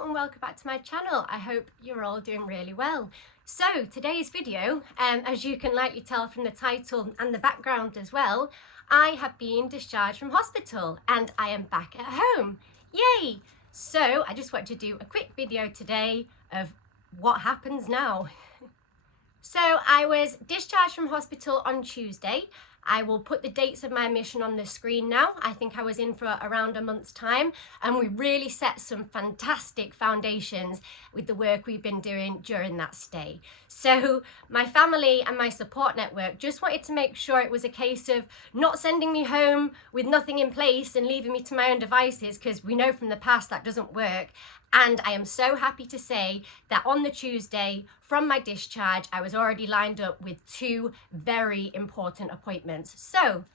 Hello and welcome back to my channel. I hope you're all doing really well. So today's video, as you can likely tell from the title and the background as well, I have been discharged from hospital and I am back at home. Yay! So I just want to do a quick video today of what happens now. So I was discharged from hospital on Tuesday. I will put the dates of my admission on the screen now. I think I was in for around a month's time, and we really set some fantastic foundations with the work we've been doing during that stay. So my family and my support network just wanted to make sure it was a case of not sending me home with nothing in place and leaving me to my own devices, because we know from the past that doesn't work. And I am so happy to say that on the Tuesday from my discharge, I was already lined up with two very important appointments. So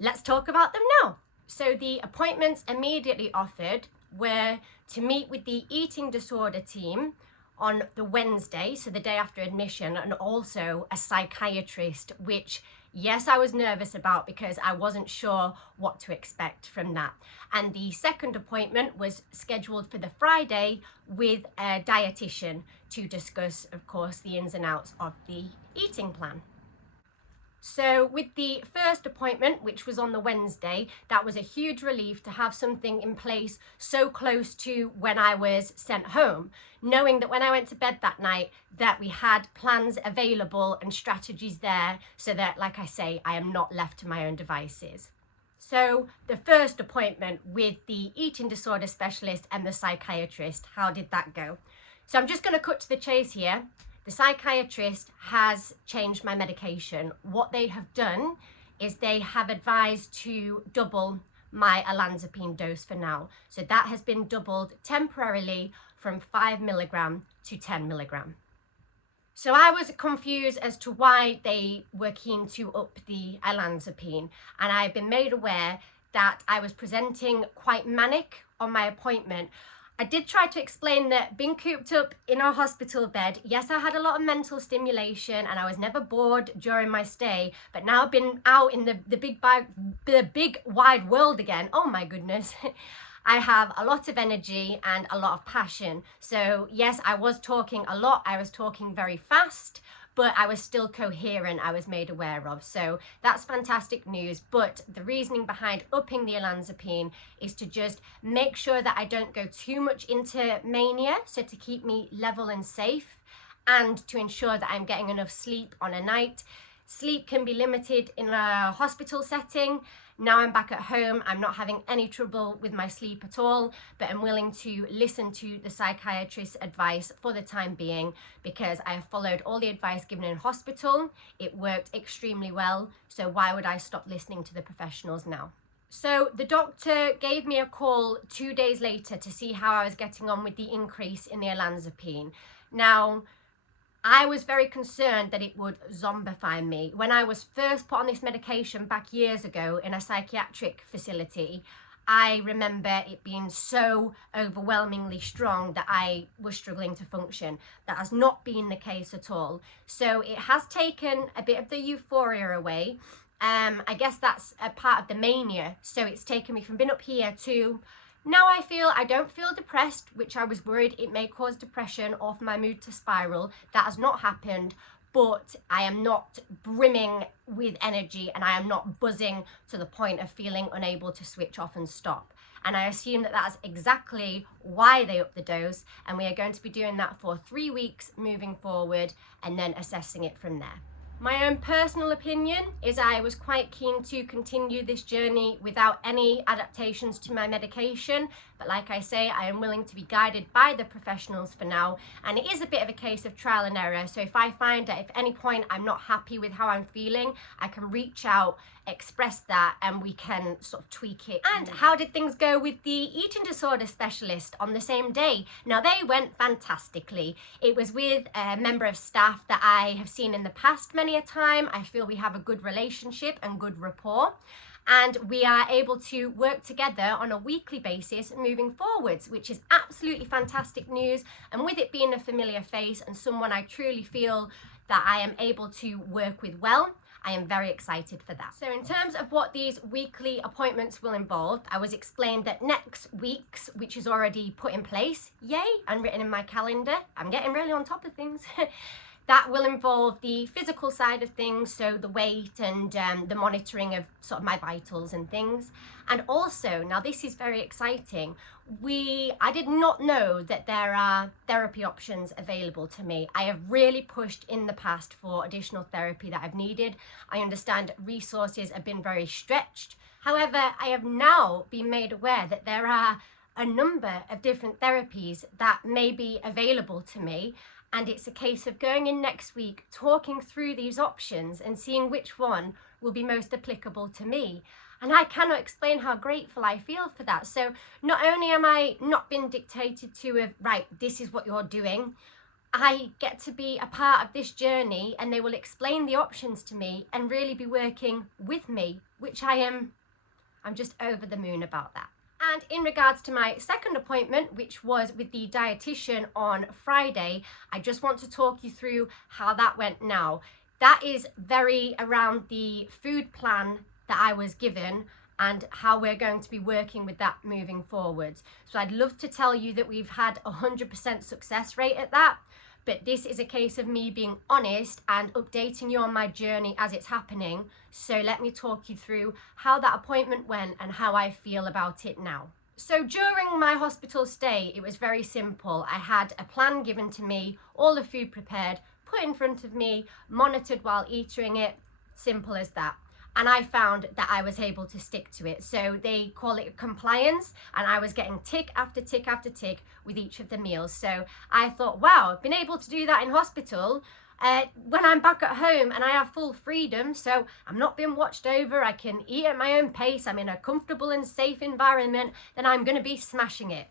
let's talk about them now. So the appointments immediately offered were to meet with the eating disorder team on the Wednesday, so the day after admission, and also a psychiatrist, which yes, I was nervous about because I wasn't sure what to expect from that. And the second appointment was scheduled for the Friday with a dietitian to discuss, of course, the ins and outs of the eating plan. So with the first appointment, which was on the Wednesday, that was a huge relief to have something in place so close to when I was sent home, knowing that when I went to bed that night, that we had plans available and strategies there so that, like I say, I am not left to my own devices. So the first appointment with the eating disorder specialist and the psychiatrist, how did that go? So I'm just going to cut to the chase here. The psychiatrist has changed my medication. What they have done is they have advised to double my olanzapine dose for now. So that has been doubled temporarily from 5 milligram to 10 milligram. So I was confused as to why they were keen to up the olanzapine, and I've been made aware that I was presenting quite manic on my appointment. I did try to explain that being cooped up in a hospital bed, yes, I had a lot of mental stimulation and I was never bored during my stay, but now I've been out in the big wide world again. Oh my goodness. I have a lot of energy and a lot of passion. So yes, I was talking a lot. I was talking very fast, but I was still coherent, I was made aware of. So that's fantastic news. But the reasoning behind upping the olanzapine is to just make sure that I don't go too much into mania, so to keep me level and safe, and to ensure that I'm getting enough sleep on a night. Sleep can be limited in a hospital setting. Now I'm back at home, I'm not having any trouble with my sleep at all, but I'm willing to listen to the psychiatrist's advice for the time being because I have followed all the advice given in hospital. It worked extremely well, so why would I stop listening to the professionals now? So the doctor gave me a call 2 days later to see how I was getting on with the increase in the olanzapine. Now, I was very concerned that it would zombify me. When I was first put on this medication back years ago in a psychiatric facility, I remember it being so overwhelmingly strong that I was struggling to function. That has not been the case at all. So it has taken a bit of the euphoria away. I guess that's a part of the mania. So it's taken me from being up here to now I don't feel depressed, which I was worried it may cause depression or for my mood to spiral. That has not happened, but I am not brimming with energy and I am not buzzing to the point of feeling unable to switch off and stop. And I assume that that's exactly why they upped the dose, and we are going to be doing that for 3 weeks moving forward and then assessing it from there. My own personal opinion is I was quite keen to continue this journey without any adaptations to my medication, but like I say, I am willing to be guided by the professionals for now, and it is a bit of a case of trial and error. So if I find that at any point I'm not happy with how I'm feeling, I can reach out, express that, and we can sort of tweak it. And how did things go with the eating disorder specialist on the same day? Now, they went fantastically. It was with a member of staff that I have seen in the past many a time. I feel we have a good relationship and good rapport, and we are able to work together on a weekly basis moving forwards, which is absolutely fantastic news. And with it being a familiar face and someone I truly feel that I am able to work with well, I am very excited for that. So in terms of what these weekly appointments will involve, I was explained that next week's, which is already put in place, yay, and written in my calendar, I'm getting really on top of things, that will involve the physical side of things, so the weight and the monitoring of sort of my vitals and things. And also, now this is very exciting, I did not know that there are therapy options available to me. I have really pushed in the past for additional therapy that I've needed. I understand resources have been very stretched. However, I have now been made aware that there are a number of different therapies that may be available to me. And it's a case of going in next week, talking through these options and seeing which one will be most applicable to me. And I cannot explain how grateful I feel for that. So not only am I not being dictated to of, right, this is what you're doing, I get to be a part of this journey and they will explain the options to me and really be working with me, which I'm just over the moon about that. And in regards to my second appointment, which was with the dietitian on Friday, I just want to talk you through how that went now. That is very around the food plan that I was given and how we're going to be working with that moving forwards. So I'd love to tell you that we've had 100% success rate at that, but this is a case of me being honest and updating you on my journey as it's happening. So let me talk you through how that appointment went and how I feel about it now. So during my hospital stay, it was very simple. I had a plan given to me, all the food prepared, put in front of me, monitored while eating it, simple as that. And I found that I was able to stick to it. So they call it compliance, and I was getting tick after tick after tick with each of the meals. So I thought, wow, I've been able to do that in hospital. When I'm back at home and I have full freedom, so I'm not being watched over, I can eat at my own pace, I'm in a comfortable and safe environment, then I'm going to be smashing it.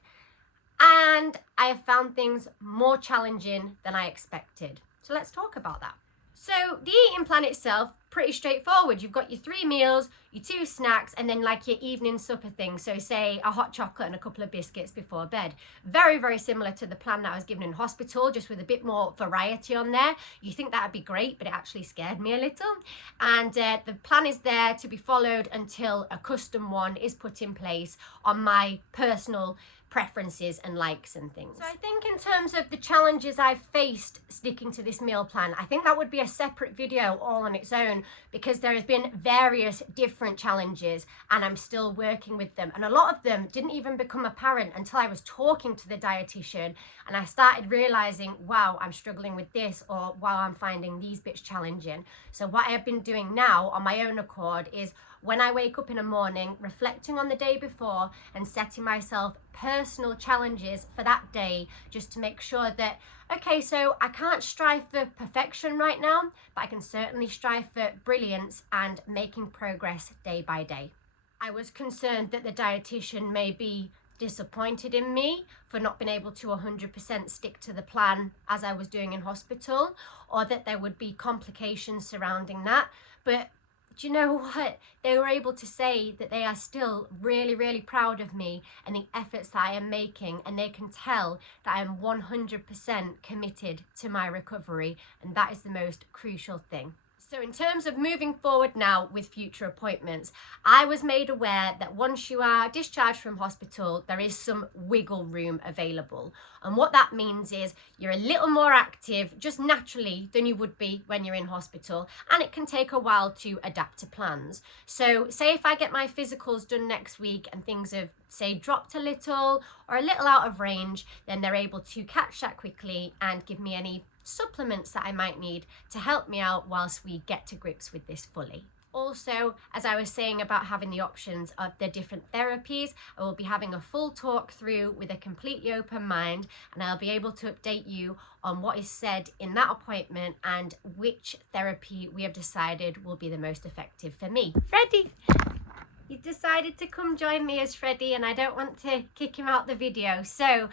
And I have found things more challenging than I expected. So let's talk about that. So the eating plan itself, pretty straightforward. You've got your 3 meals, your 2 snacks, and then like your evening supper thing. So say a hot chocolate and a couple of biscuits before bed. Very, very similar to the plan that I was given in hospital, just with a bit more variety on there. You think that would be great, but it actually scared me a little. And the plan is there to be followed until a custom one is put in place on my personal preferences and likes and things. So I think in terms of the challenges I've faced sticking to this meal plan, I think that would be a separate video all on its own, because there has been various different challenges and I'm still working with them. And a lot of them didn't even become apparent until I was talking to the dietitian and I started realizing, wow, I'm struggling with this, or wow, I'm finding these bits challenging. So what I have been doing now on my own accord is when I wake up in the morning, reflecting on the day before and setting myself personal challenges for that day, just to make sure that, okay, so I can't strive for perfection right now, but I can certainly strive for brilliance and making progress day by day. I was concerned that the dietitian may be disappointed in me for not being able to 100% stick to the plan as I was doing in hospital, or that there would be complications surrounding that. But do you know what? They were able to say that they are still really, really proud of me and the efforts that I am making, and they can tell that I am 100% committed to my recovery, and that is the most crucial thing. So in terms of moving forward now with future appointments, I was made aware that once you are discharged from hospital, there is some wiggle room available. And what that means is you're a little more active just naturally than you would be when you're in hospital, and it can take a while to adapt to plans. So say if I get my physicals done next week and things have, say, dropped a little or a little out of range, then they're able to catch that quickly and give me any supplements that I might need to help me out whilst we get to grips with this fully. Also, as I was saying about having the options of the different therapies, I will be having a full talk through with a completely open mind, and I'll be able to update you on what is said in that appointment and which therapy we have decided will be the most effective for me. Freddie! He decided to come join me as Freddie, and I don't want to kick him out the video. So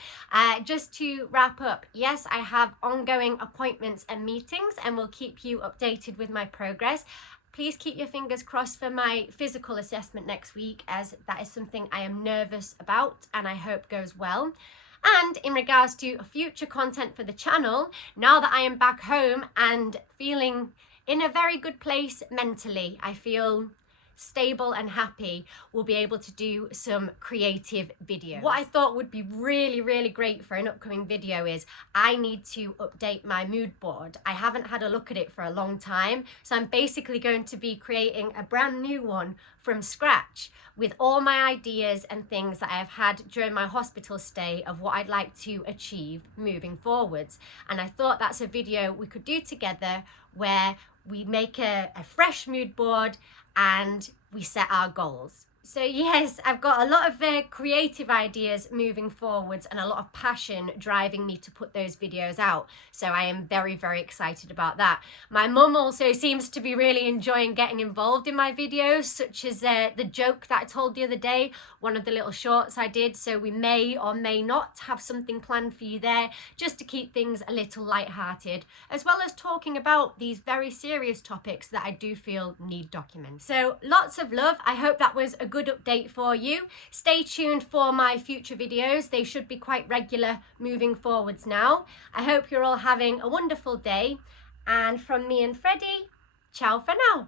just to wrap up, yes, I have ongoing appointments and meetings, and will keep you updated with my progress. Please keep your fingers crossed for my physical assessment next week, as that is something I am nervous about and I hope goes well. And in regards to future content for the channel, now that I am back home and feeling in a very good place mentally. I feel stable and happy, will be able to do some creative videos. What I thought would be really great for an upcoming video is I need to update my mood board. I haven't had a look at it for a long time, so I'm basically going to be creating a brand new one from scratch with all my ideas and things that I've had during my hospital stay of what I'd like to achieve moving forwards. And I thought that's a video we could do together where we make a fresh mood board and we set our goals. So yes, I've got a lot of creative ideas moving forwards and a lot of passion driving me to put those videos out. So I am very excited about that. My mum also seems to be really enjoying getting involved in my videos, such as the joke that I told the other day, one of the little shorts I did. So we may or may not have something planned for you there, just to keep things a little lighthearted, as well as talking about these very serious topics that I do feel need documented. So lots of love. I hope that was a good update for you. Stay tuned for my future videos. They should be quite regular moving forwards now. I hope you're all having a wonderful day, and from me and Freddie, ciao for now.